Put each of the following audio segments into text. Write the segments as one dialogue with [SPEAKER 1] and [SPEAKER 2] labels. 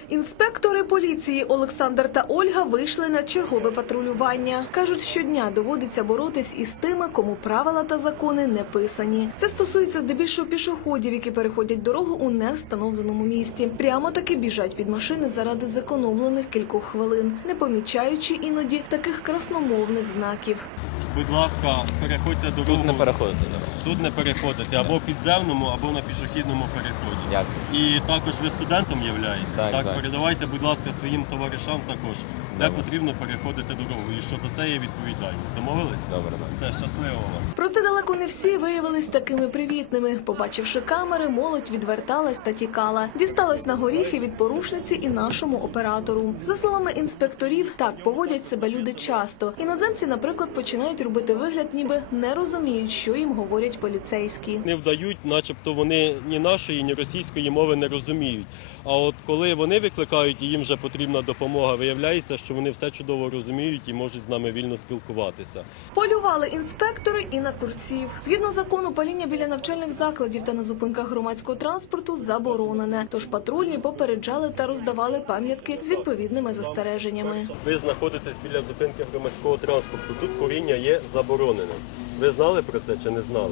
[SPEAKER 1] Інспектори поліції Олександр та Ольга вийшли на чергове патрулювання. Кажуть, щодня доводиться боротись із тими, кому правила та закони не писані. Це стосується здебільшого пішоходів, які переходять дорогу у невстановленому місці. Прямо таки біжать під машини заради зекономлених кількох хвилин, не помічаючи іноді таких красномовних знаків.
[SPEAKER 2] Будь ласка, переходьте дорогу.
[SPEAKER 3] Тут не переходите дорогу.
[SPEAKER 2] Тут не переходите, або підземному, або на пішохідному переході.
[SPEAKER 3] Дякую.
[SPEAKER 2] І також ви студентом являєтесь, так?
[SPEAKER 3] Так.
[SPEAKER 2] Передавайте, будь ласка, своїм товаришам також, де
[SPEAKER 3] Добре.
[SPEAKER 2] потрібно переходити дорогу. І що за це є відповідальність. Домовились?
[SPEAKER 3] Добре.
[SPEAKER 2] Все, щасливо вам.
[SPEAKER 1] Проте далеко не всі виявились такими привітними. Побачивши камери, молодь відверталась та тікала. Дісталось на горіхи від порушниці і нашому оператору. За словами інспекторів, так поводять себе люди часто. Іноземці, наприклад, починають робити вигляд, ніби не розуміють, що їм говорять поліцейські.
[SPEAKER 2] Не вдають, начебто вони ні нашої, ні російської мови не розуміють. А от коли вони викликають і їм вже потрібна допомога, виявляється, що вони все чудово розуміють і можуть з нами вільно спілкуватися.
[SPEAKER 1] Полювали інспектори і на курців. Згідно закону, паління біля навчальних закладів та на зупинках громадського транспорту заборонене. Тож патрульні попереджали та роздавали пам'ятки з відповідними застереженнями.
[SPEAKER 2] Ви знаходитесь біля зупинки громадського транспорту. Тут куріння є забороненим. Ви знали про це чи не знали?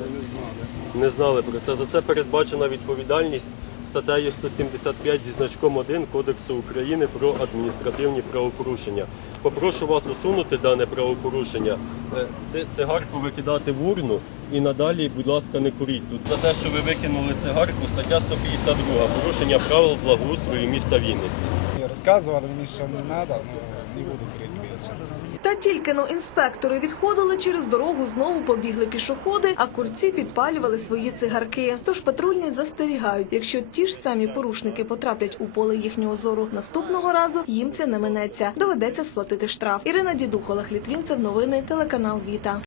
[SPEAKER 2] Не знали про це. За це передбачена відповідальність статтею 175 зі значком 1 Кодексу України про адміністративні правопорушення. Попрошу вас усунути дане правопорушення, цигарку викидати в урну і надалі, будь ласка, не куріть тут. За те, що ви викинули цигарку, стаття 152 порушення правил благоустрою міста Вінниці.
[SPEAKER 4] Рассказывали мне, что не надо, но не буду курить більше.
[SPEAKER 1] Та тільки-но інспектори відходили, через дорогу знову побігли пішоходи, а курці підпалювали свої цигарки. Тож патрульні застерігають, якщо ті ж самі порушники потраплять у поле їхнього зору, наступного разу їм це не минеться. Доведеться сплатити штраф. Ірина Дідух, Олег Літвінцев, новини, телеканал Віта.